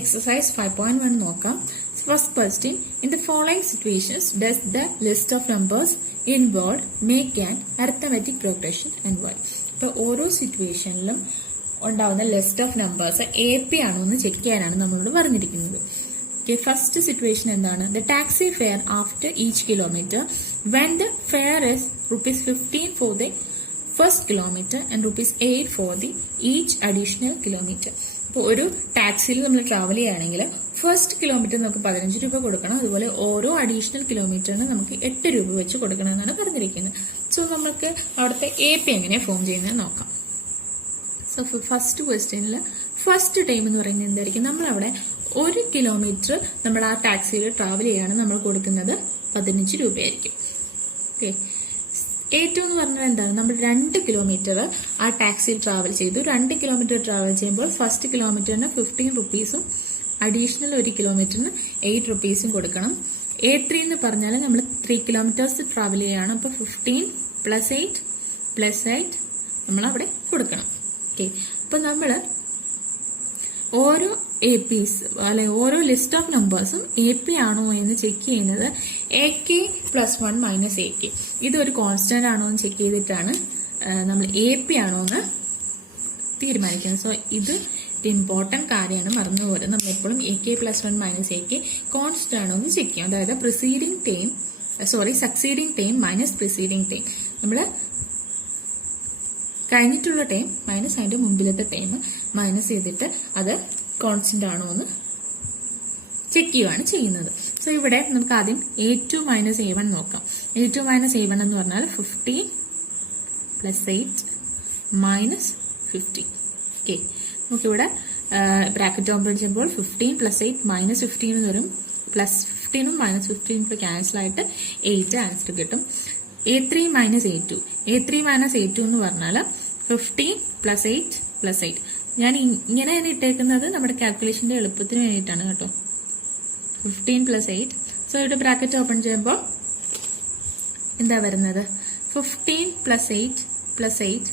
Exercise 5.1 നോക്കാം. First question, in the following situations does the list of numbers involved make an arithmetic progression and why? ഇപ്പോൾ ഓരോ സിറ്റുവേഷനിലും ഉണ്ടാവുന്ന list of numbers AP ആണോ എന്ന് check ചെയ്യാനാണ് നമ്മളോട് പറഞ്ഞിരിക്കുന്നത്. ഫസ്റ്റ് സിറ്റുവേഷൻ എന്താണ്? The taxi fair after each kilometre when the fair is ₹15 for the first kilometre and ₹8 for the each additional kilometre. ഇപ്പോൾ ഒരു ടാക്സിയിൽ നമ്മൾ ട്രാവൽ ചെയ്യുകയാണെങ്കിൽ ഫസ്റ്റ് കിലോമീറ്റർ നമുക്ക് 15 രൂപ കൊടുക്കണം. അതുപോലെ ഓരോ അഡീഷണൽ കിലോമീറ്ററിന് നമുക്ക് 8 രൂപ വെച്ച് കൊടുക്കണം എന്നാണ് പറഞ്ഞിരിക്കുന്നത്. സോ നമുക്ക് അവിടുത്തെ AP എങ്ങനെ ഫോം ചെയ്യുന്നത് നോക്കാം. സോ ഫസ്റ്റ് ക്വസ്റ്റ്യനിൽ ഫസ്റ്റ് ടൈം എന്ന് പറയുന്നത് എന്തായിരിക്കും? നമ്മളവിടെ 1 കിലോമീറ്റർ നമ്മൾ ആ ടാക്സിയിൽ ട്രാവൽ ചെയ്യുകയാണ്, നമ്മൾ കൊടുക്കുന്നത് 15 രൂപയായിരിക്കും. ഓക്കെ. ഏറ്റവും എന്ന് പറഞ്ഞാൽ എന്താണ്? നമ്മൾ 2 കിലോമീറ്റർ ആ ടാക്സിയിൽ ട്രാവൽ ചെയ്തു. 2 കിലോമീറ്റർ ട്രാവൽ ചെയ്യുമ്പോൾ ഫസ്റ്റ് കിലോമീറ്ററിന് 15 റുപ്പീസും അഡീഷണൽ 1 കിലോമീറ്ററിന് 8 റുപ്പീസും കൊടുക്കണം. A3 എന്ന് പറഞ്ഞാൽ നമ്മൾ 3 കിലോമീറ്റേഴ്സ് ട്രാവൽ ചെയ്യുകയാണ്. അപ്പോൾ 15 + 8 നമ്മൾ അവിടെ കൊടുക്കണം. ഓക്കെ. അപ്പൊ നമ്മൾ ഓരോ APs അല്ലെ ഓരോ ലിസ്റ്റ് ഓഫ് നമ്പേഴ്സും AP ആണോ എന്ന് ചെക്ക് ചെയ്യുന്നത് AK + 1 - AK. ഇതൊരു കോൺസ്റ്റന്റ് ആണോ എന്ന് ചെക്ക് ചെയ്തിട്ടാണ് നമ്മൾ AP ആണോ എന്ന് തീരുമാനിക്കുന്നത്. സോ ഇത് ഇമ്പോർട്ടന്റ് കാര്യമാണ്, മറന്നുപോലെ നമ്മൾ എപ്പോഴും AK + 1 - AK കോൺസ്റ്റന്റ് ആണോ എന്ന് ചെക്ക് ചെയ്യും. അതായത് succeeding time minus preceding time. നമ്മൾ കഴിഞ്ഞിട്ടുള്ള ടൈം മൈനസ് അതിന്റെ മുമ്പിലത്തെ ടൈം മൈനസ് ചെയ്തിട്ട് അത് കോൺസ്റ്റന്റ് ആണോ എന്ന് ചെക്ക് ചെയ്യുകയാണ് ചെയ്യുന്നത്. സോ ഇവിടെ നമുക്ക് ആദ്യം A2 - A1 നോക്കാം. A2 - A1 എന്ന് പറഞ്ഞാൽ 15 + 8 - 15. ഓക്കെ. നമുക്കിവിടെ ബ്രാക്കറ്റ് ഓപ്പൺ ചെയ്യുമ്പോൾ 15 + 8 - 15 എന്ന് വരും. +15ഉം -15 ക്യാൻസൽ ആയിട്ട് 8 ആൻസർ കിട്ടും. A3 - A2. A3 - A2 എന്ന് പറഞ്ഞാൽ 15 + 8 + 8. ഞാൻ ഇങ്ങനെയാണ് ഇട്ടേക്കുന്നത് നമ്മുടെ കാൽക്കുലേഷന്റെ എളുപ്പത്തിന് വേണ്ടിയിട്ടാണ് കേട്ടോ. 15 + 8. സോ ഇവിടെ ബ്രാക്കറ്റ് ഓപ്പൺ ചെയ്യുമ്പോൾ എന്താ വരുന്നത്? 15 + 8 + 8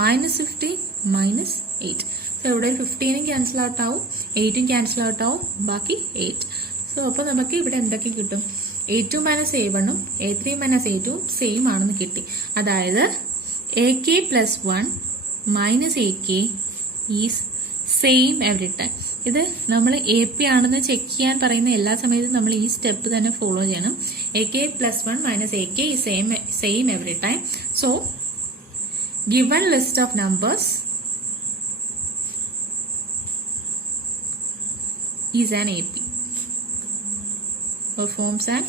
-15 -8. സോ ഇവിടെ 15ഉം ക്യാൻസൽ ഔട്ട് ആവും, 8ഉം ക്യാൻസൽ ഔട്ട് ആവും, ബാക്കി 8. സോ അപ്പൊ നമുക്ക് ഇവിടെ എന്തൊക്കെ കിട്ടും? A2 - A1ഉം A3 - A2ഉം സെയിം ആണെന്ന് കിട്ടി. അതായത് AK + 1 - AK is same every time. ഇത് നമ്മൾ AP ആണെന്ന് ചെക്ക് ചെയ്യാൻ പറയുന്ന എല്ലാ സമയത്തും നമ്മൾ ഈ സ്റ്റെപ്പ് തന്നെ ഫോളോ ചെയ്യണം. AK + 1 - AK is same every time. So given list of numbers is an AP or forms an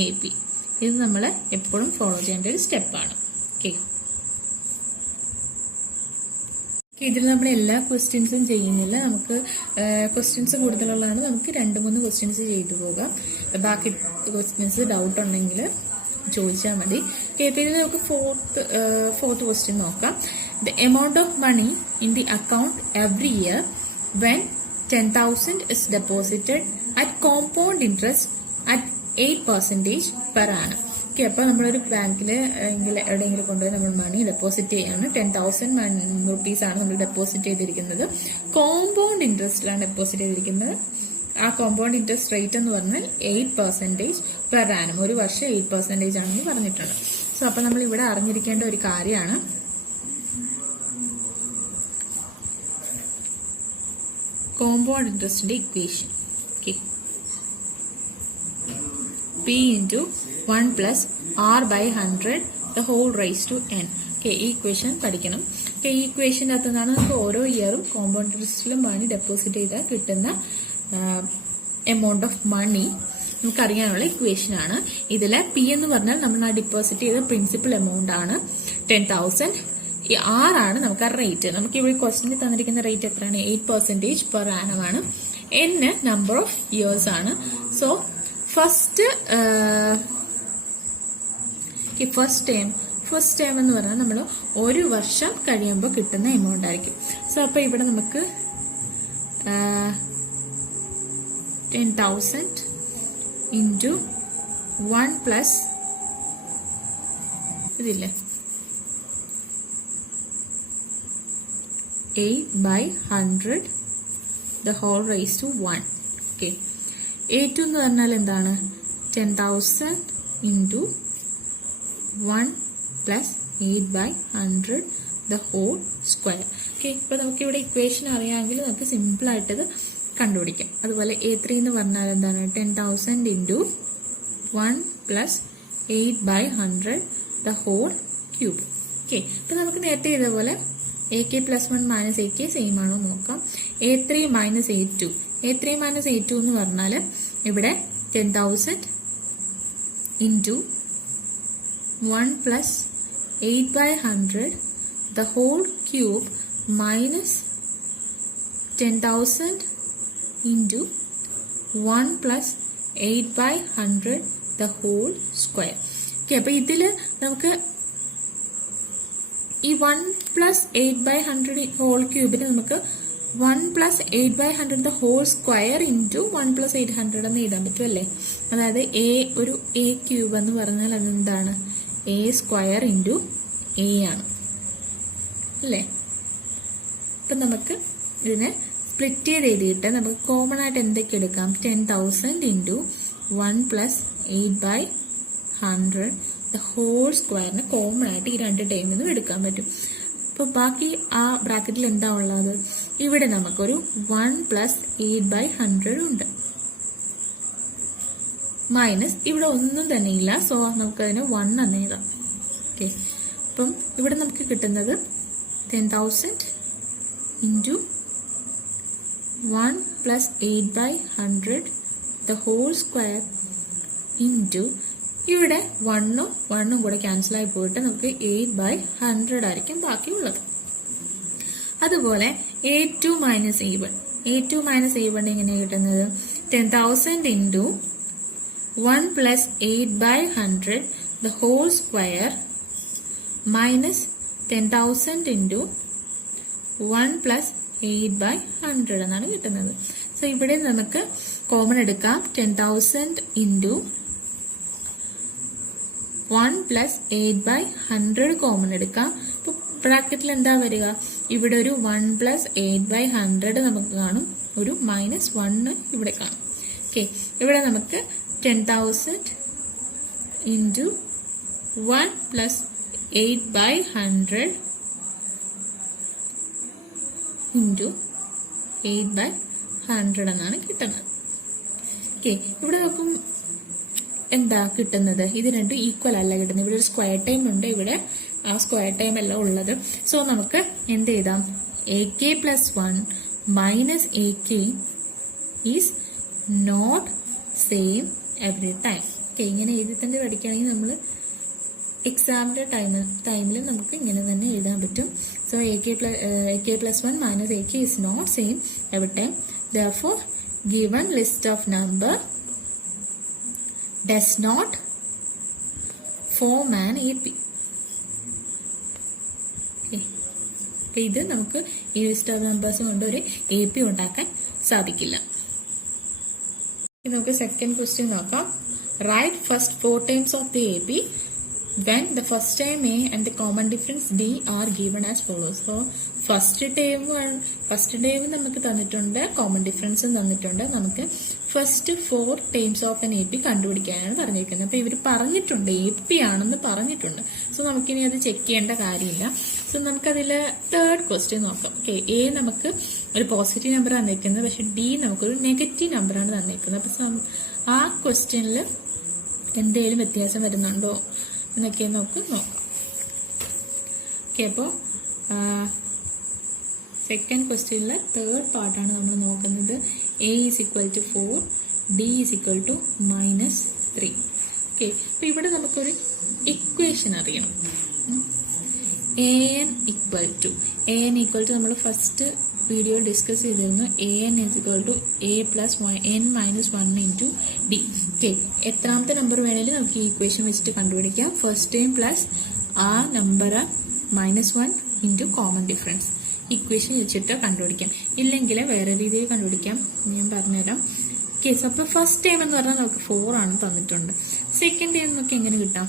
AP. ഇത് നമ്മൾ എപ്പോഴും ഫോളോ ചെയ്യേണ്ട ഒരു സ്റ്റെപ്പാണ്. ഓക്കെ. ഇതിൽ നമ്മൾ എല്ലാ ക്വസ്റ്റ്യൻസും ചെയ്യുന്നില്ല. നമുക്ക് ക്വസ്റ്റ്യൻസ് കൂടുതലുള്ളതാണ്. നമുക്ക് 2-3 ക്വസ്റ്റ്യൻസ് ചെയ്തു പോകാം. ബാക്കി ക്വസ്റ്റ്യൻസ് ഡൗട്ട് ഉണ്ടെങ്കിൽ ചോദിച്ചാൽ മതി. ഇതിൽ നമുക്ക് ഫോർത്ത് ക്വസ്റ്റ്യൻ നോക്കാം. The amount of money in the account every year when 10,000 is deposited at compound interest at 8% per annum. Okay. അപ്പൊ നമ്മളൊരു ബാങ്കിൽ എവിടെയെങ്കിലും കൊണ്ടുപോയി നമ്മൾ മണി ഡെപ്പോസിറ്റ് ചെയ്യാണ്. 10,000 rupees ആണ് നമ്മൾ ഡെപ്പോസിറ്റ് ചെയ്തിരിക്കുന്നത്. കോമ്പൗണ്ട് ഇൻട്രസ്റ്റിലാണ് ഡെപ്പോസിറ്റ് ചെയ്തിരിക്കുന്നത്. ആ കോമ്പൗണ്ട് ഇൻട്രസ്റ്റ് റേറ്റ് എന്ന് പറഞ്ഞാൽ 8% പെർ ആനം. ഒരു വർഷം 8% ആണെന്ന് പറഞ്ഞിട്ടുണ്ട്. സോ അപ്പൊ നമ്മൾ ഇവിടെ അറിഞ്ഞിരിക്കേണ്ട ഒരു കാര്യമാണ് compound ഇൻട്രസ്റ്റിന്റെ equation. Okay. P × 1 + R/100 the whole raised to n. Okay. ഈ ഇക്വേഷൻ പഠിക്കണം. ഓക്കെ. ഈ ഇക്വേഷൻ്റെ അകത്ത് നിന്നാണ് നമുക്ക് ഓരോ ഇയറും കോമ്പൗണ്ട് ഇൻട്രസ്റ്റിലും മണി ഡെപ്പോസിറ്റ് ചെയ്താൽ കിട്ടുന്ന എമൗണ്ട് ഓഫ് മണി നമുക്കറിയാനുള്ള ഇക്വേഷൻ ആണ്. ഇതിലെ P എന്ന് പറഞ്ഞാൽ നമ്മൾ ഡെപ്പോസിറ്റ് ചെയ്ത പ്രിൻസിപ്പൽ എമൗണ്ട് ആണ് 10,000. R ആണ് നമുക്ക് ആ റേറ്റ്. നമുക്ക് ഇവിടെ ക്വസ്റ്റ്യനിൽ തന്നിരിക്കുന്ന റേറ്റ് എത്രയാണ്? 8% പെർ ആനം ആണ്. N നമ്പർ ഓഫ് ഇയേഴ്സ് ആണ്. സോ ഫസ്റ്റ് ടൈം എന്ന് പറഞ്ഞാൽ നമ്മൾ ഒരു വർഷം കഴിയുമ്പോൾ കിട്ടുന്ന എമൗണ്ട് ആയിരിക്കും. സോ അപ്പൊ ഇവിടെ നമുക്ക് 10,000 × 1 + ഇതില്ലേ 8/100 the whole raised to 1. Okay. A2 എന്ന് പറഞ്ഞാൽ എന്താണ്? 10,000 into 1 plus 8 by 100 the whole square. Okay. ഇപ്പോൾ നമുക്ക് ഇവിടെ ഇക്വേഷൻ അറിയാമെങ്കിൽ നമുക്ക് സിമ്പിൾ ആയിട്ടത് കണ്ടുപിടിക്കാം. അതുപോലെ A3 എന്ന് പറഞ്ഞാൽ എന്താണ്? 10,000 into 1 plus 8 by 100 the whole cube. Okay. അപ്പോൾ നമുക്ക് നേരത്തെ ഇതേപോലെ AK plus 1 minus AK same ആണോ നോക്കാം. A3 minus A2. A3 minus A2 എന്ന് പറഞ്ഞാൽ ഇവിടെ 10,000 into 1 plus 8 by 100 the whole cube minus 10,000 into 1 plus 8 by 100 the whole square. Okay, അപ്പോൾ ഇതില് നമുക്ക് ഈ 1 plus 8 by 100 whole cube നമുക്ക് 1 plus 8 by 100 the whole square into 1 plus 800 എന്ന് എഴുതാൻ പറ്റും അല്ലേ? അതായത് ഒരു A ക്യൂബ് എന്ന് പറഞ്ഞാൽ അതെന്താണ്? A സ്ക്വയർ ഇൻറ്റു A ആണ് അല്ലേ? അപ്പം നമുക്ക് ഇതിനെ സ്പ്ലിറ്റ് ചെയ്ത് എഴുതിയിട്ട് നമുക്ക് കോമൺ ആയിട്ട് എന്തൊക്കെ എടുക്കാം? 10,000 into 1 plus 8 by 100 the whole സ്ക്വയറിന് കോമൺ ആയിട്ട് ഈ രണ്ട് ടൈമിൽ നിന്നും എടുക്കാൻ പറ്റും. അപ്പോൾ ബാക്കി ആ ബ്രാക്കറ്റിൽ എന്താ ഉള്ളത്? ഇവിടെ നമുക്കൊരു 1 പ്ലസ് 8 by 100 ഉണ്ട്. മൈനസ് ഇവിടെ ഒന്നും തന്നെ ഇല്ല. സോ നമുക്കതിന് 1 എന്ന് എഴുതാം. ഓക്കെ. അപ്പം ഇവിടെ നമുക്ക് കിട്ടുന്നത് 10,000 into 1 plus 8 by 100 the whole square into ഇവിടെ 1ഉം കൂടെ ക്യാൻസൽ ആയി പോയിട്ട് നമുക്ക് 8 by 100 ആയിരിക്കും ബാക്കിയുള്ളത്. അതുപോലെ A2 minus A1. A2 minus A1 എങ്ങനെ കിട്ടുന്നത്? 10,000 into 1 plus 8 by 100 the whole square minus 10,000 into 1 plus 8 by 100 എന്നാണ് കിട്ടുന്നത്. സോ ഇവിടെ നമുക്ക് കോമൺ എടുക്കാം. 10,000 into 1 plus 8 by 100 കോമൺ എടുക്കാം. അപ്പോൾ ബ്രാക്കറ്റിൽ എന്താ വരിക? ഇവിടെ ഒരു 1 plus 8 by 100 നമുക്ക് കാണും. ഒരു -1 ഇവിടെ കാണും. ഓക്കെ. ഇവിടെ നമുക്ക് 10,000 into 1 plus 8 by 100 into 8 by 100 എന്നാണ് കിട്ടുന്നത്. ഓക്കെ. ഇവിടെ നോക്കും എന്താ കിട്ടുന്നത്? ഇത് രണ്ടും ഈക്വൽ അല്ല കിട്ടുന്നത്. ഇവിടെ ഒരു സ്ക്വയർ ടൈം ഉണ്ട്, ഇവിടെ ആ സ്ക്വയർ ടൈം അല്ല ഉള്ളത്. സോ നമുക്ക് എന്ത് എഴുതാം? AK plus 1 minus AK is not same every time. Okay. ഇങ്ങനെ എഴുതി തന്നെ പഠിക്കുകയാണെങ്കിൽ നമ്മൾ എക്സാമിന്റെ ടൈമിൽ നമുക്ക് ഇങ്ങനെ തന്നെ എഴുതാൻ പറ്റും. So AK plus 1 minus AK is not same every time. Therefore, given list of number does not form an AP. അപ്പൊ ഇത് നമുക്ക് ഈ ലിസ്റ്റ് ഓഫ് നമ്പേഴ്സ് കൊണ്ട് ഒരു AP ഉണ്ടാക്കാൻ സാധിക്കില്ല. ഇനി നമുക്ക് സെക്കൻഡ് ക്വസ്റ്റ്യൻ നോക്കാം. Write first 4 times of the AP when the first term A and the common difference D are given as follows. So first time നമുക്ക് തന്നിട്ടുണ്ട്, കോമൺ ഡിഫറൻസും തന്നിട്ടുണ്ട്. നമുക്ക് first 4 times of N AP കണ്ടുപിടിക്കാനാണ് പറഞ്ഞിരിക്കുന്നത്. അപ്പൊ ഇവർ പറഞ്ഞിട്ടുണ്ട് AP ആണെന്ന് പറഞ്ഞിട്ടുണ്ട്. സോ നമുക്കിനി അത് ചെക്ക് ചെയ്യേണ്ട കാര്യമില്ല. സോ നമുക്കതിൽ തേർഡ് ക്വസ്റ്റ്യൻ നോക്കാം. ഓക്കെ. A നമുക്ക് ഒരു പോസിറ്റീവ് നമ്പർ തന്നിരിക്കുന്നത്, പക്ഷെ D നമുക്കൊരു നെഗറ്റീവ് നമ്പറാണ് തന്നിരിക്കുന്നത്. അപ്പൊ ആ ക്വസ്റ്റ്യനിൽ എന്തെങ്കിലും വ്യത്യാസം വരുന്നുണ്ടോ എന്നൊക്കെ നമുക്ക് നോക്കാം. ഓക്കെ. അപ്പോൾ സെക്കൻഡ് ക്വസ്റ്റ്യനിലെ തേർഡ് പാർട്ടാണ് നമ്മൾ നോക്കുന്നത്. A is equal to 4, D is equal to -3. Okay. അപ്പോൾ ഇവിടെ നമുക്കൊരു ഇക്വേഷൻ അറിയണം. an equal to നമ്മൾ ഫസ്റ്റ് വീഡിയോ ഡിസ്കസ് ചെയ്തിരുന്നു. an is equal to a plus n minus 1 into d. Okay. എത്രാമത്തെ നമ്പർ വേണേലും നമുക്ക് ഈ ഇക്വേഷൻ വെച്ചിട്ട് കണ്ടുപിടിക്കാം. ഫസ്റ്റ് ടൈം പ്ലസ് ആ number -1 into common difference equation വെച്ചിട്ട് കണ്ടുപിടിക്കാം. ഇല്ലെങ്കിൽ വേറെ രീതിയിൽ കണ്ടുപിടിക്കാം, ഞാൻ പറഞ്ഞുതരാം. കേസ് അപ്പോൾ ഫസ്റ്റ് ടൈം എന്ന് പറഞ്ഞാൽ നമുക്ക് 4 ആണ് തന്നിട്ടുണ്ട്. സെക്കൻഡ് ടൈം നമുക്ക് എങ്ങനെ കിട്ടാം?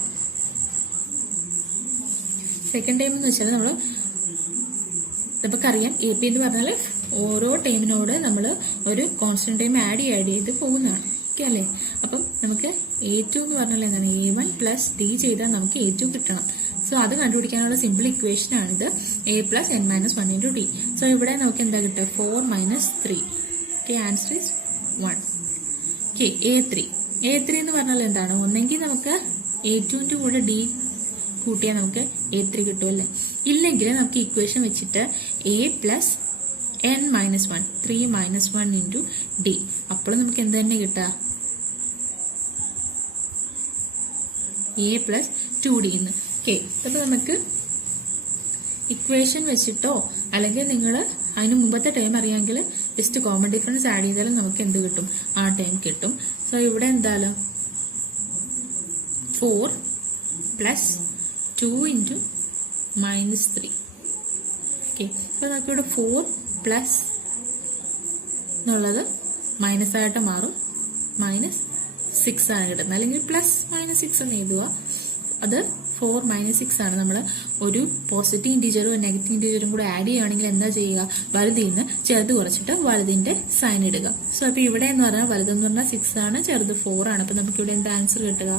സെക്കൻഡ് ടൈം എന്ന് വെച്ചാൽ നമുക്കറിയാം AP എന്ന് പറഞ്ഞാൽ ഓരോ ടൈമിനോട് നമ്മൾ ഒരു കോൺസ്റ്റന്റ് ടൈം ആഡ് ചെയ്ത് പോകുന്നതാണ്. ഓക്കെ അല്ലേ? അപ്പം നമുക്ക് A2 എന്ന് പറഞ്ഞാൽ എന്താണ്? A1 പ്ലസ് D ചെയ്താൽ നമുക്ക് A2 കിട്ടണം. സോ അത് കണ്ടുപിടിക്കാനുള്ള സിമ്പിൾ ഇക്വേഷൻ ആണിത്. A+n-1 into D. സോ ഇവിടെ നമുക്ക് എന്താ കിട്ടുക? 4 minus 3. Okay, answer is 1. Okay, A3 എന്ന് പറഞ്ഞാൽ എന്താണ്? ഒന്നെങ്കിൽ നമുക്ക് A2ന്റെ കൂടെ D കൂട്ടിയാൽ നമുക്ക് A3 കിട്ടുമല്ലേ? ഇല്ലെങ്കിൽ നമുക്ക് ഇക്വേഷൻ വെച്ചിട്ട് A+n-1 3 minus 1 into D. അപ്പോൾ നമുക്ക് എന്ത് തന്നെ കിട്ടുക? A+2D എന്ന്. ഓക്കെ, അപ്പൊ നമുക്ക് ഇക്വേഷൻ വെച്ചിട്ടോ അല്ലെങ്കിൽ നിങ്ങൾ അതിന് മുമ്പത്തെ ടൈം അറിയാമെങ്കിൽ ജസ്റ്റ് കോമൺ ഡിഫറൻസ് ആഡ് ചെയ്താലും നമുക്ക് എന്ത് കിട്ടും? ആ ടൈം കിട്ടും. സോ ഇവിടെ എന്തായാലും 4 പ്ലസ് 2 into -3. ഓക്കെ, അപ്പൊ നമുക്കിവിടെ 4 പ്ലസ് എന്നുള്ളത് മൈനസ് ആയിട്ട് മാറും. -6 ആണ് കിട്ടുന്നത്. അല്ലെങ്കിൽ +-6 എന്ന് എഴുതുക. അത് 4 - 6 ആണ്. നമ്മൾ ഒരു പോസിറ്റീവ് ഇൻറ്റീജറും നെഗറ്റീവ് ഇൻറ്റീജറും കൂടെ ആഡ് ചെയ്യുകയാണെങ്കിൽ എന്താ ചെയ്യുക? വലുതിൽ നിന്ന് ചെറുത് കുറച്ചിട്ട് വലുതിന്റെ സൈൻ ഇടുക. സോ അപ്പൊ ഇവിടെ എന്ന് പറഞ്ഞാൽ വലുതെന്ന് പറഞ്ഞാൽ 6 ആണ്, ചെറുത് 4 ആണ്. അപ്പൊ നമുക്ക് ഇവിടെ എന്താ ആൻസർ കിട്ടുക?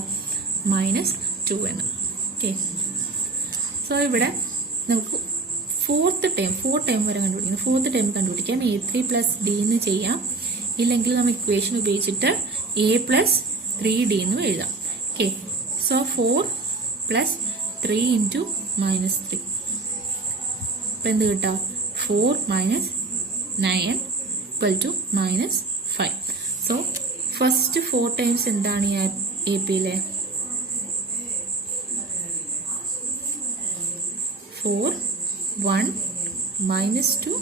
-2 എന്ന്. ഓക്കെ, സോ ഇവിടെ നമുക്ക് ഫോർത്ത് ടൈം വരെ കണ്ടുപിടിക്കണം. ഫോർത്ത് ടൈം കണ്ടുപിടിക്കാം. A3 + D എന്ന് ചെയ്യാം. ഇല്ലെങ്കിൽ നമ്മൾ ഇക്വേഷൻ ഉപയോഗിച്ചിട്ട് A+3D എന്ന് എഴുതാം. Okay, so 4 + 3 into -3. അപ്പൊ എന്ത് കിട്ടാം? 4 - 9 = -5. സോ ഫസ്റ്റ് 4 ടൈംസ് എന്താണ് ഈ AP-യിലെ? 4 1 -2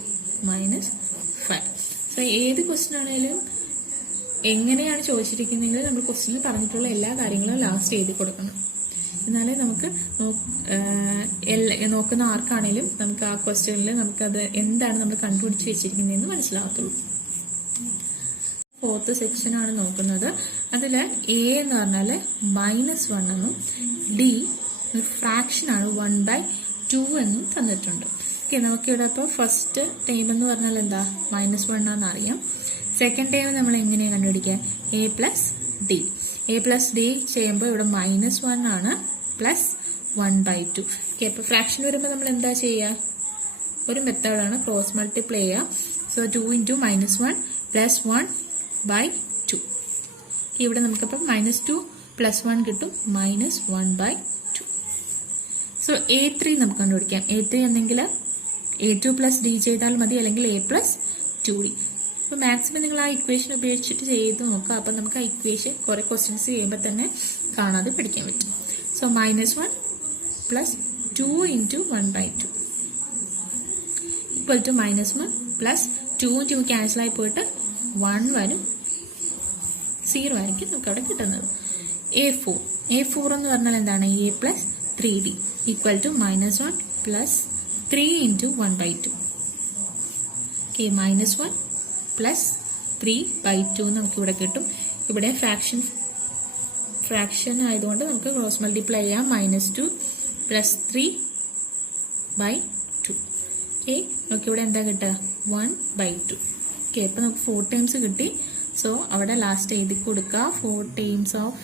-5. സോ ഏത് ക്വസ്റ്റ്യൻ ആണെങ്കിലും എങ്ങനെയാണ് ചോദിച്ചിരിക്കുന്നതെങ്കിൽ നമ്മൾ ക്വസ്റ്റ്യനിൽ പറഞ്ഞിട്ടുള്ള എല്ലാ കാര്യങ്ങളും ലാസ്റ്റ് എഴുതി കൊടുക്കണം. എന്നാലേ നമുക്ക് നോക്കുന്ന ആർക്കാണേലും നമുക്ക് ആ ക്വസ്റ്റ്യനിൽ നമുക്കത് എന്താണ് നമ്മൾ കണ്ടുപിടിച്ച് വെച്ചിരിക്കുന്നതെന്ന് മനസ്സിലാകത്തുള്ളൂ. ഫോർത്ത് സെക്ഷൻ ആണ് നോക്കുന്നത്. അതിൽ A എന്ന് പറഞ്ഞാൽ -1 എന്നും D ഒരു ഫ്രാക്ഷൻ ആണ് 1/2 എന്നും തന്നിട്ടുണ്ട്. ഓക്കെ, നമുക്കിവിടെ ഇപ്പോൾ ഫസ്റ്റ് ടൈം എന്ന് പറഞ്ഞാൽ എന്താ? -1 ആണെന്ന് അറിയാം. സെക്കൻഡ് ടൈം നമ്മൾ എങ്ങനെയാണ് കണ്ടുപിടിക്കുക? A+D. A+D ചെയ്യുമ്പോൾ ഇവിടെ -1 ആണ് +1/2. ഓക്കെ, അപ്പോൾ ഫ്രാക്ഷൻ വരുമ്പോൾ നമ്മൾ എന്താ ചെയ്യുക? ഒരു മെത്തേഡാണ് ക്രോസ് മൾട്ടിപ്ലൈ ചെയ്യുക. So 2 into -1 + 1/2. ഇവിടെ നമുക്കപ്പോൾ -2 + 1 കിട്ടും, -1/2. സോ A3 നമുക്ക് കണ്ടുപിടിക്കാം. A3 എന്നെങ്കിൽ A2 + D ചെയ്താൽ മതി, അല്ലെങ്കിൽ A+2D. അപ്പോൾ മാക്സിമം നിങ്ങൾ ആ ഇക്വേഷൻ ഉപയോഗിച്ചിട്ട് ചെയ്ത് നോക്കുക. അപ്പം നമുക്ക് ആ ഇക്വേഷൻ കുറെ ക്വസ്റ്റ്യൻസ് ചെയ്യുമ്പോൾ തന്നെ കാണാതെ പഠിക്കാൻ പറ്റും. സോ -1 + 2 into 1/2 = -1 + 2 ക്യാൻസൽ ആയി പോയിട്ട് 1 വരും, 0 ആയിരിക്കും നമുക്ക് അവിടെ കിട്ടുന്നത്. A4 എന്ന് പറഞ്ഞാൽ എന്താണ്? A+3D = -1 + 3 into 1/2. ഓക്കെ, -1 + 3/2 നമുക്ക് ഇവിടെ കിട്ടും. ഇവിടെ ഫ്രാക്ഷൻ ആയതുകൊണ്ട് നമുക്ക് ക്രോസ് മൾട്ടിപ്ലൈ ചെയ്യാം. -2 + 3/2. ഓക്കെ, നമുക്ക് ഇവിടെ എന്താ കിട്ടുക? 1/2. ഓക്കെ, അപ്പൊ നമുക്ക് 4 ടൈംസ് കിട്ടി. സോ അവിടെ ലാസ്റ്റ് എഴുതി കൊടുക്കുക. 4 ടൈംസ് ഓഫ്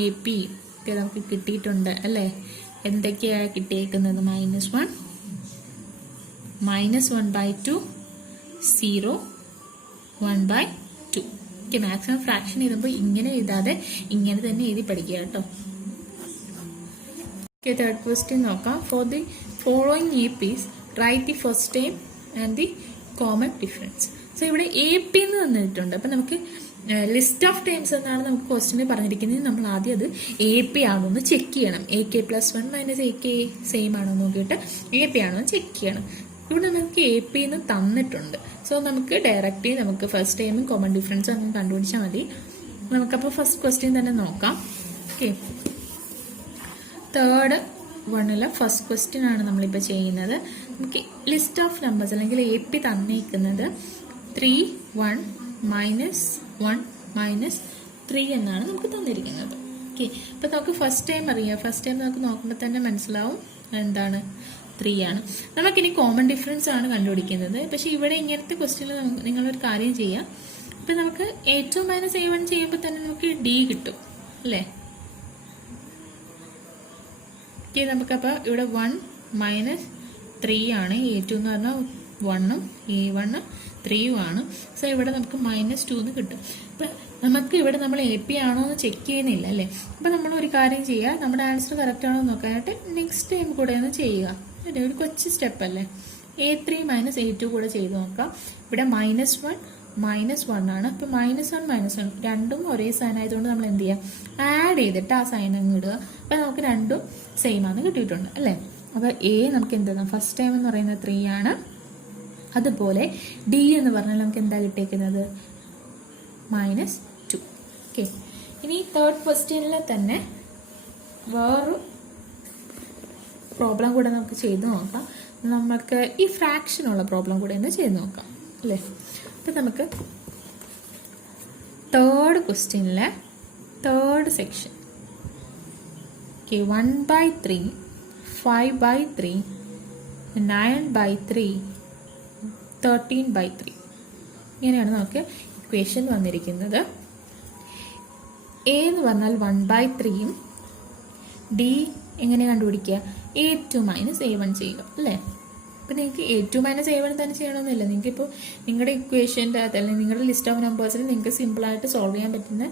AP ഒക്കെ നമുക്ക് കിട്ടിയിട്ടുണ്ട് അല്ലേ? എന്തൊക്കെയാണ് കിട്ടിയേക്കുന്നത്? -1 -1/2 0 1/2. ഓക്കെ, മാക്സിമം ഫ്രാക്ഷൻ എഴുതുമ്പോൾ ഇങ്ങനെ എഴുതാതെ ഇങ്ങനെ തന്നെ എഴുതി പഠിക്കുക കേട്ടോ. ഓക്കെ, തേർഡ് ക്വസ്റ്റ്യൻ നോക്കാം. For the following APs write the first time and the common difference. So ഇവിടെ AP എന്ന് തന്നിട്ടുണ്ട്. അപ്പൊ നമുക്ക് ലിസ്റ്റ് ഓഫ് ടൈംസ് എന്നാണ് നമുക്ക് ക്വസ്റ്റ്യനിൽ പറഞ്ഞിരിക്കുന്നത്. നമ്മൾ ആദ്യം അത് AP ആണോ എന്ന് ചെക്ക് ചെയ്യണം. AK+1 - AK സെയിം ആണോ നോക്കിയിട്ട് AP ആണോ എന്ന് ചെക്ക് ചെയ്യണം. ഇവിടെ നമുക്ക് AP എന്ന് തന്നിട്ടുണ്ട്. സോ നമുക്ക് ഡയറക്റ്റ്ലി നമുക്ക് ഫസ്റ്റ് ടൈമും കോമൺ ഡിഫറൻസും ഒന്ന് കണ്ടുപിടിച്ചാൽ മതി. നമുക്കപ്പോൾ ഫസ്റ്റ് ക്വസ്റ്റ്യൻ തന്നെ നോക്കാം. ഓക്കെ, തേർഡ് വണ്ണിലെ ഫസ്റ്റ് ക്വസ്റ്റ്യൻ ആണ് നമ്മളിപ്പോൾ ചെയ്യുന്നത്. നമുക്ക് ലിസ്റ്റ് ഓഫ് നമ്പേഴ്സ് അല്ലെങ്കിൽ AP തന്നിരിക്കുന്നത് 3 1 -1 -3 എന്നാണ് നമുക്ക് തന്നിരിക്കുന്നത്. ഓക്കെ, അപ്പൊ നമുക്ക് ഫസ്റ്റ് ടൈം അറിയാം. ഫസ്റ്റ് ടൈം നമുക്ക് നോക്കുമ്പോൾ തന്നെ മനസ്സിലാവും എന്താണ് 3 ആണ്. നമുക്കിനി കോമൺ ഡിഫറൻസ് ആണ് കണ്ടുപിടിക്കുന്നത്. പക്ഷെ ഇവിടെ ഇങ്ങനത്തെ ക്വസ്റ്റ്യനിൽ നിങ്ങളൊരു കാര്യം ചെയ്യാം. ഇപ്പൊ നമുക്ക് A2 മൈനസ് A1 ചെയ്യുമ്പോൾ തന്നെ നമുക്ക് D കിട്ടും അല്ലേ? നമുക്കപ്പോൾ ഇവിടെ 1 മൈനസ് 3 ആണ്. A2 എന്ന് പറഞ്ഞാൽ 1ഉം A1 3ഉം ആണ്. സോ ഇവിടെ നമുക്ക് -2 എന്ന് കിട്ടും. അപ്പൊ നമുക്ക് ഇവിടെ നമ്മൾ AP ആണോ എന്ന് ചെക്ക് ചെയ്യുന്നില്ല അല്ലേ? അപ്പൊ നമ്മൾ ഒരു കാര്യം ചെയ്യുക, നമ്മുടെ ആൻസർ കറക്റ്റ് ആണോ എന്ന് നോക്കാനായിട്ട് നെക്സ്റ്റ് ടൈം കൂടെ ഒന്ന് ചെയ്യുക. അല്ലേ, ഒരു കൊച്ചു സ്റ്റെപ്പ് അല്ലേ? A3 മൈനസ് A2 കൂടെ ചെയ്ത് നോക്കാം. ഇവിടെ -1 -1 ആണ്. അപ്പൊ -1 -1 രണ്ടും ഒരേ സൈൻ ആയതുകൊണ്ട് നമ്മൾ എന്ത് ചെയ്യുക, ആഡ് ചെയ്തിട്ട് ആ സൈൻ അങ്ങ് ഇടുക. അപ്പൊ നമുക്ക് രണ്ടും സെയിം ആണെന്ന് കിട്ടിയിട്ടുണ്ട് അല്ലേ? അപ്പൊ A നമുക്ക് എന്താണ് ഫസ്റ്റ് ടൈം എന്ന് പറയുന്നത് 3 ആണ്. അതുപോലെ D എന്ന് പറഞ്ഞാൽ നമുക്ക് എന്താ കിട്ടിയിരിക്കുന്നത്, -2. ഓക്കെ, ഇനി തേർഡ് ക്വസ്റ്റ്യനിൽ തന്നെ വേറൊരു പ്രോബ്ലം കൂടെ നമുക്ക് ചെയ്ത് നോക്കാം. നമുക്ക് ഈ ഫ്രാക്ഷനുള്ള പ്രോബ്ലം കൂടെ ഒന്ന് ചെയ്ത് നോക്കാം അല്ലേ? അപ്പം നമുക്ക് തേർഡ് ക്വസ്റ്റ്യനിലെ തേർഡ് സെക്ഷൻ 1/3, 5/3, 9/3, 13/3 ഇങ്ങനെയാണ് നമുക്ക് ഇക്വേഷൻ വന്നിരിക്കുന്നത്. A എന്ന് പറഞ്ഞാൽ 1/3യും D എങ്ങനെ കണ്ടുപിടിക്കുക, A2 മൈനസ് A1 ചെയ്യുക അല്ലേ? അപ്പം നിങ്ങൾക്ക് A2 മൈനസ് A1 തന്നെ ചെയ്യണമെന്നില്ല. നിങ്ങൾക്ക് ഇപ്പോൾ നിങ്ങളുടെ ഇക്വേഷൻ്റെ അകത്ത് അല്ലെങ്കിൽ നിങ്ങളുടെ ലിസ്റ്റ് ഓഫ് നമ്പേഴ്സിൽ നിങ്ങൾക്ക് സിമ്പിളായിട്ട് സോൾവ് ചെയ്യാൻ പറ്റുന്ന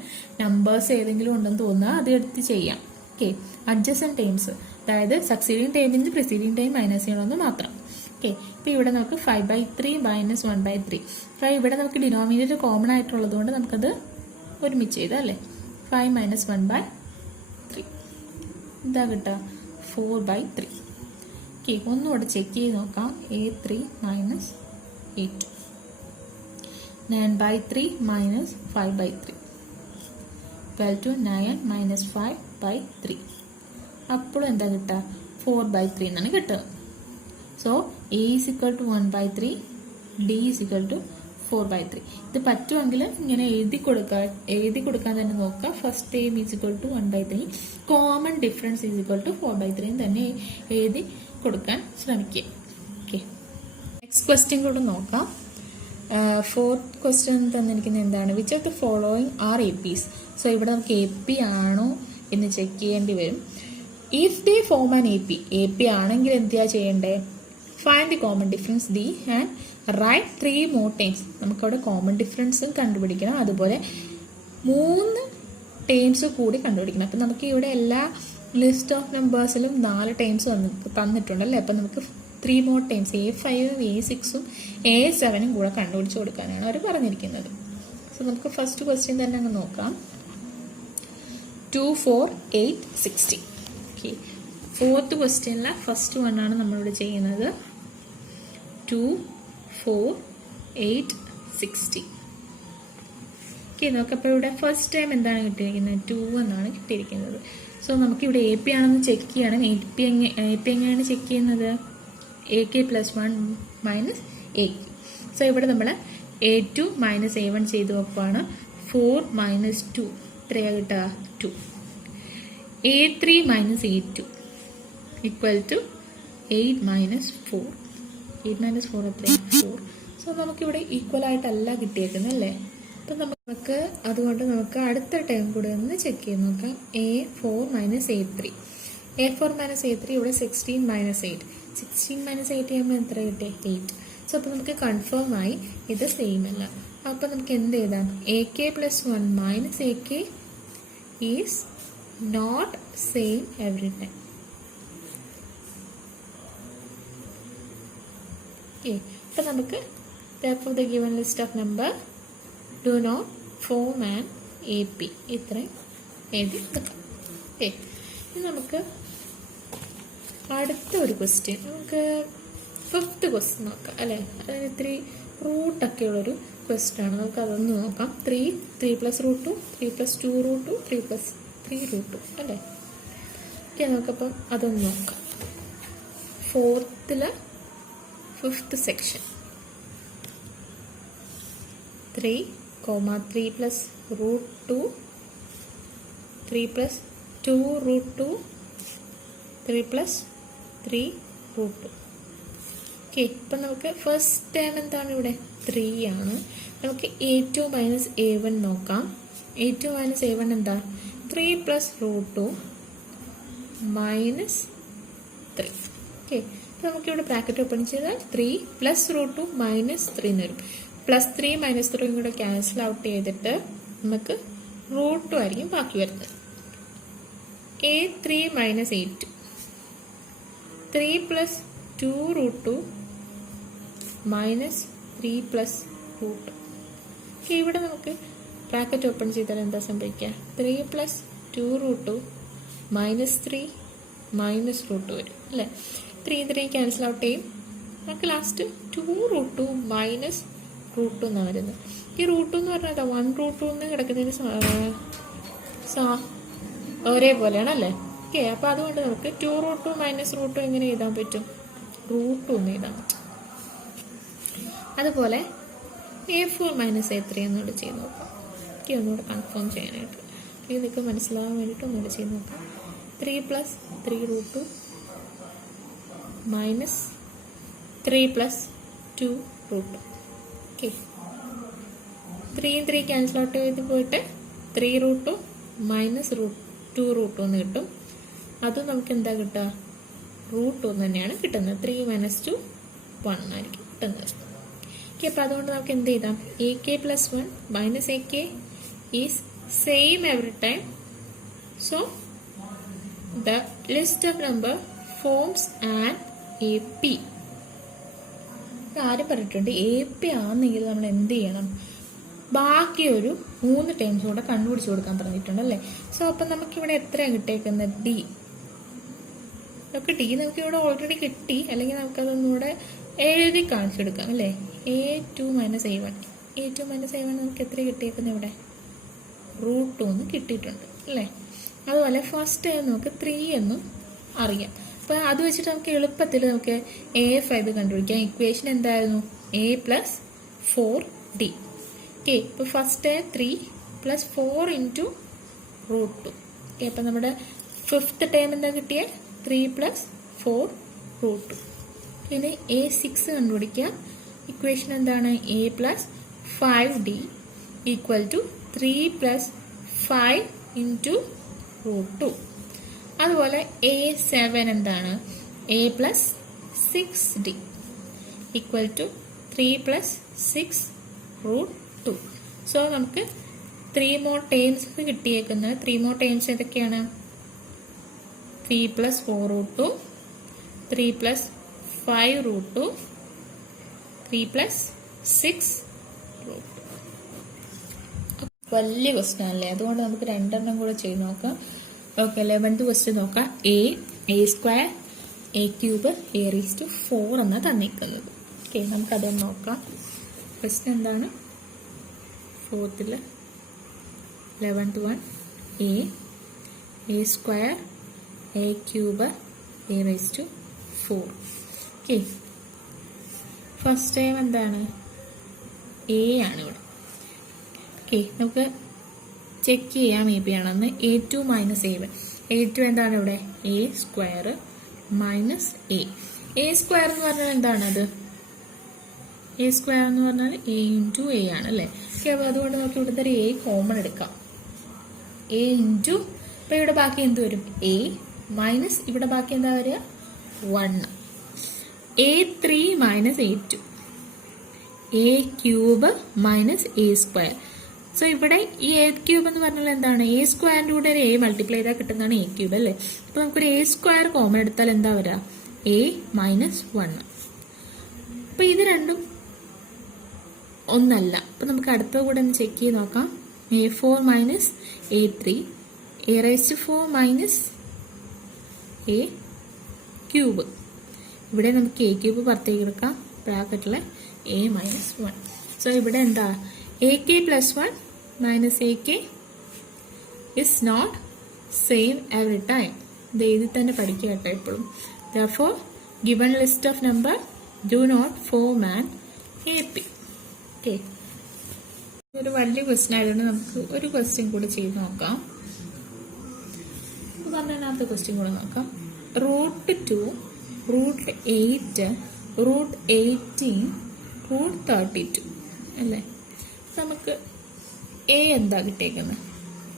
നമ്പേഴ്സ് ഏതെങ്കിലും ഉണ്ടെന്ന് തോന്നുക, അത് എടുത്ത് ചെയ്യാം. ഓക്കെ, അഡ്ജസൻറ്റ് ടൈംസ്, അതായത് സക്സീഡിങ് ടൈമിന് പ്രിസീഡിങ് ടൈം മൈനസ് ചെയ്യണമെന്ന് മാത്രം. ഓക്കെ, ഇപ്പോൾ ഇവിടെ നമുക്ക് 5/3 മൈനസ് 1/3. അപ്പോൾ ഇവിടെ നമുക്ക് ഡിനോമിനേറ്റർ കോമൺ ആയിട്ടുള്ളത് കൊണ്ട് നമുക്കത് ഒരുമിച്ച് ചെയ്താൽ അല്ലേ? 5 മൈനസ് 1/3 എന്താ കിട്ടുക, 4/3. ഓക്കെ, ഒന്നുകൂടെ ചെക്ക് ചെയ്ത് നോക്കാം. A3 minus A2, 9/3 minus 5/3, 9 minus 5/3. അപ്പോഴും എന്താ കിട്ടുക, 4/3 എന്നാണ് കിട്ടുക. So A is equal to 1/3, D is equal to 4/3. ഇത് പറ്റുമെങ്കിൽ ഇങ്ങനെ എഴുതി കൊടുക്കാൻ തന്നെ നോക്കുക. First time is equal to 1/3, common difference is equal to 4/3 തന്നെ എഴുതി കൊടുക്കാൻ ശ്രമിക്കുക. ഓക്കെ, നെക്സ്റ്റ് ക്വസ്റ്റ്യൻ കൂടെ നോക്കാം. ഫോർത്ത് ക്വസ്റ്റ്യൻ തന്നിരിക്കുന്നത് എന്താണ്, which of the following are APs. So ഇവിടെ നമുക്ക് AP ആണോ എന്ന് ചെക്ക് ചെയ്യേണ്ടി വരും. If they form an AP ആണെങ്കിൽ എന്താ ചെയ്യേണ്ടേ, find the common difference D and write 3 more times. നമുക്കവിടെ കോമൺ ഡിഫറൻസും കണ്ടുപിടിക്കണം, അതുപോലെ 3 ടൈംസ് കൂടി കണ്ടുപിടിക്കണം. അപ്പം നമുക്ക് ഇവിടെ എല്ലാ ലിസ്റ്റ് ഓഫ് നമ്പേഴ്സിലും 4 ടൈംസ് തന്നിട്ടുണ്ടല്ലേ? അപ്പം നമുക്ക് 3 മോർ ടൈംസ് A5ഉം A6ഉം A7ഉം കൂടെ കണ്ടുപിടിച്ച് കൊടുക്കാനാണ് അവർ പറഞ്ഞിരിക്കുന്നത്. സോ നമുക്ക് ഫസ്റ്റ് ക്വസ്റ്റ്യൻ തന്നെ അങ്ങ് നോക്കാം. 2, 4, 8, 16. ഓക്കെ, ഫോർത്ത് ക്വസ്റ്റ്യനിലെ ഫസ്റ്റ് വൺ ആണ് നമ്മളിവിടെ ചെയ്യുന്നത്. 2, 4, 8, 60. ഓക്കെ, നോക്കപ്പോൾ ഇവിടെ ഫസ്റ്റ് ടൈം എന്താണ് കിട്ടിയിരിക്കുന്നത്, 2 എന്നാണ് കിട്ടിയിരിക്കുന്നത്. സോ നമുക്കിവിടെ AP ആണെന്ന് ചെക്ക് ചെയ്യണം. AP എങ്ങനെയാണ് ചെക്ക് ചെയ്യുന്നത്, AK + 1 മൈനസ് AK. സോ ഇവിടെ നമ്മൾ A2 മൈനസ് A1 ചെയ്ത് നോക്കുവാണ്. 4 മൈനസ് 2 എത്രയാണ് കിട്ടുക, 2. A3 minus A2 equal to 8 minus 4. 8 minus 4 എത്രയാണ്, 4. സോ നമുക്കിവിടെ ഈക്വൽ ആയിട്ടല്ല കിട്ടിയേക്കുന്നത് അല്ലേ? അപ്പം നമുക്ക് അതുകൊണ്ട് നമുക്ക് അടുത്ത ടൈം കൂടെ ഒന്ന് ചെക്ക് ചെയ്ത് നോക്കാം. A4 minus A3. A4 minus A3 ഇവിടെ 16 മൈനസ് 8. 16 മൈനസ് 8 ചെയ്യുമ്പോൾ എത്ര കിട്ടിയ, 8. സോ അപ്പോൾ നമുക്ക് കൺഫേം ആയി ഇത് സെയിം അല്ല. അപ്പം നമുക്ക് എന്ത് എഴുതാം, AK + 1 minus AK is not same every time. Okay, അപ്പം നമുക്ക് therefore the given list of number do not form an AP ഇത്രയും എഴുതി വെക്കാം. ഓക്കെ, ഇനി നമുക്ക് അടുത്ത ഒരു ക്വസ്റ്റ്യൻ, നമുക്ക് 5th ക്വസ്റ്റ്യൻ നോക്കാം അല്ലേ? അതിന് ഇത്തിരി റൂട്ടൊക്കെ ഉള്ളൊരു ക്വസ്റ്റ്യൻ ആണ്. നമുക്ക് അതൊന്ന് നോക്കാം. 3 + √2, 3 + 2 √2, 3 + 3 √2 അല്ലേ? ഓക്കെ, നമുക്കപ്പം അതൊന്ന് നോക്കാം. 5th section 3, 3 + √2, 3 + 2 √2, 3 + 3 root. ഓക്കെ, ഇപ്പം നമുക്ക് ഫസ്റ്റ് ടേം എന്താണ് ഇവിടെ 3 ആണ്. നമുക്ക് A2 മൈനസ് A1 നോക്കാം. A2 മൈനസ് A1 എന്താ 3 പ്ലസ് √2 മൈനസ് 3. ഓക്കെ, അപ്പം നമുക്കിവിടെ ബ്രാക്കറ്റ് ഓപ്പൺ ചെയ്താൽ 3 പ്ലസ് √2 മൈനസ് 3 എന്ന് വരും. +3 മൈനസ് 3 കൂടെ ക്യാൻസൽ ഔട്ട് ചെയ്തിട്ട് നമുക്ക് √2 ആയിരിക്കും ബാക്കി വരുന്നത്. A3 minus A2 3 plus 2√2 minus 3 plus √2. Okay, ഇവിടെ നമുക്ക് ബ്രാക്കറ്റ് ഓപ്പൺ ചെയ്താൽ എന്താ സംഭവിക്കുക 3 പ്ലസ് 2√2 മൈനസ് 3 മൈനസ് √2 വരും അല്ലേ. 3 ക്യാൻസൽ ഔട്ട് ചെയ്യും. നമുക്ക് ലാസ്റ്റ് 2√2 മൈനസ് √2 എന്നാണ് വരുന്നത്. ഈ √2 എന്ന് പറഞ്ഞാൽ 1√2 എന്ന് കിടക്കുന്നതിന് ഒരേപോലെയാണ് അല്ലേ. ഓക്കെ, അപ്പോൾ അതുകൊണ്ട് നമുക്ക് 2√2 മൈനസ് √2 എങ്ങനെ എഴുതാൻ പറ്റും √2 എന്ന് എഴുതാൻ പറ്റും. അതുപോലെ A4 മൈനസ് A3 ഒന്നുകൂടെ ചെയ്ത് നോക്കാം. ഓക്കെ, ഒന്നുകൂടെ കൺഫേം ചെയ്യാനായിട്ട് ഇതൊക്കെ മനസ്സിലാകാൻ വേണ്ടിയിട്ട് ഒന്നുകൂടെ ചെയ്ത് നോക്കാം. 3 plus 3√2 minus 3 plus 2√2. Okay, 3 cancel out ചെയ്ത് പോയിട്ട് 3√2 മൈനസ് 2√2 എന്ന് കിട്ടും. അതും നമുക്ക് എന്താ കിട്ടുക √2 തന്നെയാണ് കിട്ടുന്നത്. 3 മൈനസ് 2 1 ആയിരിക്കും കിട്ടുന്നത്. ഓക്കെ, അപ്പോൾ അതുകൊണ്ട് നമുക്ക് എന്ത് ചെയ്താം AK plus 1 minus AK is same every time. So the list of number forms an AP. ആരും പറഞ്ഞിട്ടുണ്ട് AP ആണെങ്കിൽ നമ്മൾ എന്ത് ചെയ്യണം ബാക്കി ഒരു 3 ടേംസ് കൂടെ കണ്ടുപിടിച്ച് കൊടുക്കാൻ പറഞ്ഞിട്ടുണ്ട് അല്ലേ. സോ അപ്പം നമുക്കിവിടെ എത്രയാണ് കിട്ടിയേക്കുന്നത് D. നമുക്ക് D നമുക്കിവിടെ ഓൾറെഡി കിട്ടി, അല്ലെങ്കിൽ നമുക്കതൊന്നുകൂടെ എഴുതി കാണിച്ചെടുക്കാം അല്ലേ. A2 മൈനസ് A1 നമുക്ക് എത്ര കിട്ടിയേക്കുന്നത് ഇവിടെ √2 എന്ന് കിട്ടിയിട്ടുണ്ട് അല്ലേ. അതുപോലെ ഫസ്റ്റ് ടൈം നമുക്ക് 3 എന്നും അറിയാം. അപ്പോൾ അത് വെച്ചിട്ട് നമുക്ക് എളുപ്പത്തിൽ നമുക്ക് A5 കണ്ടുപിടിക്കാം. ഇക്വേഷൻ എന്തായിരുന്നു A പ്ലസ് 4D. ഓക്കെ, ഇപ്പോൾ first time 3 plus 4 into √2. Okay, അപ്പം നമ്മുടെ ഫിഫ്ത്ത് ടൈം എന്താ കിട്ടിയ 3 പ്ലസ് 4√2. പിന്നെ A6 കണ്ടുപിടിക്കുക. ഇക്വേഷൻ എന്താണ് A plus 5D equal to 3 plus 5 into √2. അതുപോലെ A7 എന്താണ് A plus 6D equal to 3 plus 6√2. So നമുക്ക് 3 മോർ ടേംസ് കിട്ടിയേക്കുന്നത്. 3 മോർ ടേംസ് ഏതൊക്കെയാണ് 3 പ്ലസ് 4√2 3 പ്ലസ് 5√2 3 പ്ലസ് 6√2. വലിയ ക്വസ്റ്റ്യൻ അല്ലേ, അതുകൊണ്ട് നമുക്ക് 2 എണ്ണം കൂടെ ചെയ്ത് നോക്കാം. ഓക്കെ, 11th ക്വസ്റ്റ്യൻ നോക്കാം. A² A³ A⁴ എന്നാണ് തന്നിരിക്കുന്നത്. ഓക്കെ, നമുക്കതൊന്ന് നോക്കാം. ക്വസ്റ്റ്യൻ എന്താണ് 4th 11th one A² A³ A⁴. Okay, first time എന്താണ് A ആണ് ഇവിടെ. ഓക്കെ, നമുക്ക് ചെക്ക് ചെയ്യാം AP ആണെന്ന്. A2 minus A1. A2 എന്താണ് ഇവിടെ A² മൈനസ് A. A² എന്ന് പറഞ്ഞാൽ എന്താണത് A² എന്ന് പറഞ്ഞാൽ A ഇൻറ്റു A ആണ് അല്ലേ. ഓക്കെ, അപ്പോൾ അതുകൊണ്ട് നമുക്ക് ഇവിടുത്തെ ഒരു A കോമൺ എടുക്കാം. A ഇൻറ്റു അപ്പോൾ ഇവിടെ ബാക്കി എന്ത് വരും A മൈനസ് ഇവിടെ ബാക്കി എന്താ വരിക 1. A3 minus A2 A³ minus A². So ഇവിടെ ഈ A³ എന്ന് പറഞ്ഞാൽ എന്താണ് A² കൂടെ ഒരു A മൾട്ടിപ്ലൈ ചെയ്താൽ കിട്ടുന്നതാണ് A³ അല്ലേ. അപ്പോൾ നമുക്കൊരു A² കോമൺ എടുത്താൽ എന്താ വരിക A മൈനസ് 1. അപ്പോൾ ഇത് രണ്ടും ഒന്നല്ല. അപ്പോൾ നമുക്ക് അടുത്ത കൂടെ ഒന്ന് ചെക്ക് ചെയ്ത് നോക്കാം. A4 minus A3 A⁴ minus A³ ഇവിടെ നമുക്ക് A³ പുറത്തേക്ക് എടുക്കാം. ബ്രാക്കറ്റിൽ A മൈനസ് 1. സോ ഇവിടെ എന്താ AK plus 1 minus AK is not same every time. ഇത് എഴുതി തന്നെ പഠിക്കുക കേട്ടോ എപ്പോഴും. Therefore, given list of number do not form an AP. Okay, ഒരു വലിയ ക്വസ്റ്റ്യൻ ആയതുകൊണ്ട് നമുക്ക് ഒരു ക്വസ്റ്റ്യൻ കൂടി ചെയ്ത് നോക്കാം. 12th ക്വസ്റ്റ്യൻ കൂടെ നോക്കാം. √2 റൂട്ട് 8 റൂട്ട് 18 റൂട്ട് 32 അല്ലേ. നമുക്ക് എ എന്താ കിട്ടിയേക്കുന്നത്?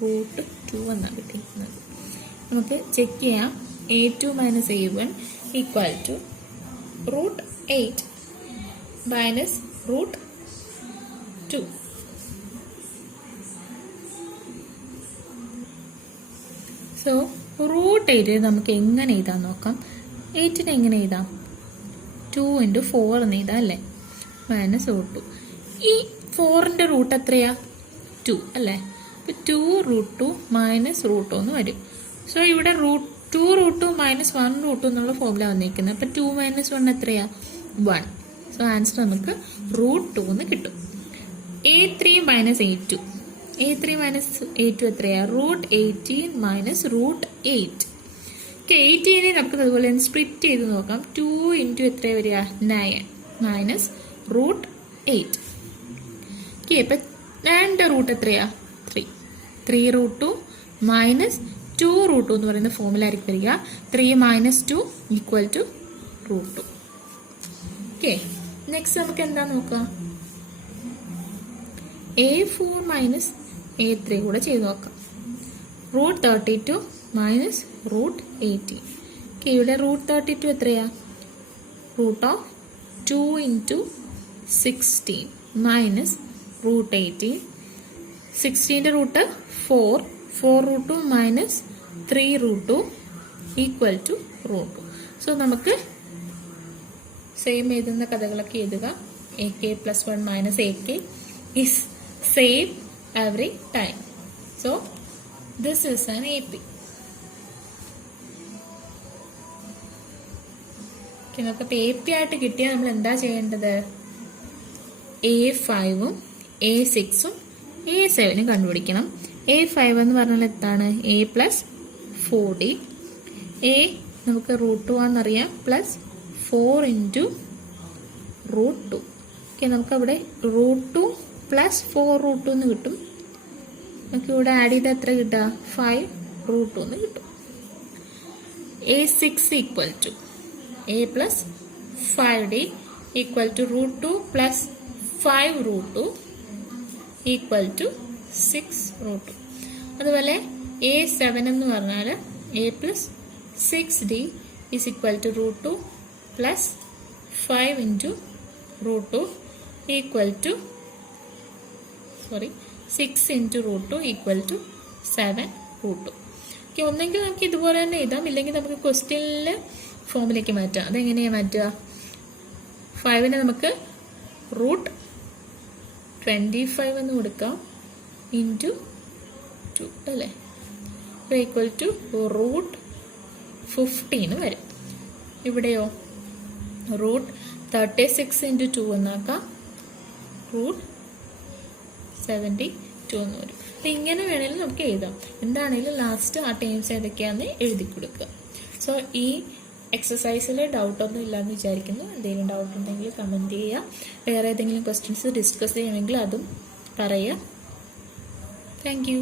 റൂട്ട് 2 എന്നാണ് കിട്ടിയിരിക്കുന്നത്. നമുക്ക് ചെക്ക് ചെയ്യാം. A2 minus A1 equal to root 8 minus root 2. So root 8 നമുക്ക് എങ്ങനെ എഴുതാൻ നോക്കാം. 8 എങ്ങനെ എഴുതാം? 2 × 4 എന്ന് എഴുതാം അല്ലേ. Minus root 2. ഈ 4ന്റെ റൂട്ട് എത്രയാ? 2 അല്ലേ. അപ്പോൾ 2 റൂട്ട് 2 മൈനസ് റൂട്ട് 2 എന്ന് വരും. സോ ഇവിടെ 2 റൂട്ട് 2 മൈനസ് 1 റൂട്ട് 2 എന്നുള്ള ഫോമുല വന്നിരിക്കുന്നത്. അപ്പോൾ 2 മൈനസ് 1 എത്രയാ? 1. സോ ആൻസർ നമുക്ക് റൂട്ട് 2 എന്ന് കിട്ടും. A3 minus A2. A3 minus A2 എത്രയാ? Root 18 minus root 8. 18 നമുക്ക് അതുപോലെ തന്നെ സ്പ്ലിറ്റ് ചെയ്ത് നോക്കാം. 2 × എത്രയാ വരിക? 9 മൈനസ് റൂട്ട് 8. ഓക്കെ, അപ്പം 9ന്റെ റൂട്ട് എത്രയാ? 3. 3 റൂട്ട് 2 മൈനസ് 2 റൂട്ട് 2 എന്ന് പറയുന്ന ഫോമിലായിരിക്കും വരിക. 3 minus 2 equal to root 2. Okay, next നമുക്ക് എന്താ നോക്കാം? A4 മൈനസ് A3 കൂടെ ചെയ്ത് നോക്കാം. Root 32 minus root 18. ഓക്കെ, ഇവിടെ റൂട്ട് 32 എത്രയാ? Root of 2 × 16 minus root 18. 16ന്റെ root 4. 4 root 2 minus 3 root 2 equal to root 2. So നമുക്ക് സെയിം എഴുതുന്ന കഥകളൊക്കെ എഴുതുക. AK + 1 minus AK is same every time. So this is an AP. നമുക്ക് AP ആയിട്ട് കിട്ടിയാൽ നമ്മൾ എന്താ ചെയ്യേണ്ടത്? A5ഉം A6ഉം A7ഉം കണ്ടുപിടിക്കണം. A5 എന്ന് പറഞ്ഞാൽ എന്താണ്? A + 4D. A നമുക്ക് റൂട്ട് 2 ആണെന്നറിയാം, പ്ലസ് 4 × റൂട്ട് 2. ഓക്കെ, നമുക്കവിടെ റൂട്ട് 2 പ്ലസ് 4 റൂട്ട് 2 എന്ന് കിട്ടും. നമുക്ക് ഇവിടെ ആഡ് ചെയ്താൽ എത്ര കിട്ടുക? 5 റൂട്ട് 2 എന്ന് കിട്ടും. A6 equal to A + 5D equal to root 2 plus 5 root 2 equal to 6 root 2. അതുപോലെ A7 എന്ന് പറഞ്ഞാൽ A + 6D is equal to root 2 plus 5 × root 2 equal to 6 × root 2 equal to 7 root 2. Okay, ഒന്നെങ്കിൽ നമുക്ക് ഇതുപോലെ തന്നെ എഴുതാം, ഇല്ലെങ്കിൽ നമുക്ക് ക്വസ്റ്റ്യനിൽ ഫോമിലേക്ക് മാറ്റാം. അതെങ്ങനെയാണ് മാറ്റുക? 5നെ നമുക്ക് റൂട്ട് 25 എന്ന് കൊടുക്കാം ഇൻറ്റു 2 അല്ലേ. ഈക്വൽ ടു റൂട്ട് 15 വരും. ഇവിടെയോ റൂട്ട് 36 × 2 എന്നാക്കാം, റൂട്ട് 72 എന്ന് വരും. അപ്പം ഇങ്ങനെ വേണമെങ്കിൽ നമുക്ക് എഴുതാം. എന്താണെങ്കിലും ലാസ്റ്റ് ആ ടേംസ് ഏതൊക്കെയാണെന്ന് എഴുതി കൊടുക്കുക. സോ ഈ എക്സസൈസിൽ ഡൗട്ടൊന്നും ഇല്ലയെന്ന് വിചാരിക്കുന്നു. എന്തെങ്കിലും ഡൗട്ട് ഉണ്ടെങ്കിൽ കമൻറ്റ് ചെയ്യുക. വേറെ ഏതെങ്കിലും ക്വസ്റ്റ്യൻസ് ഡിസ്കസ് ചെയ്യണമെങ്കിൽ അതും പറയുക. Thank you.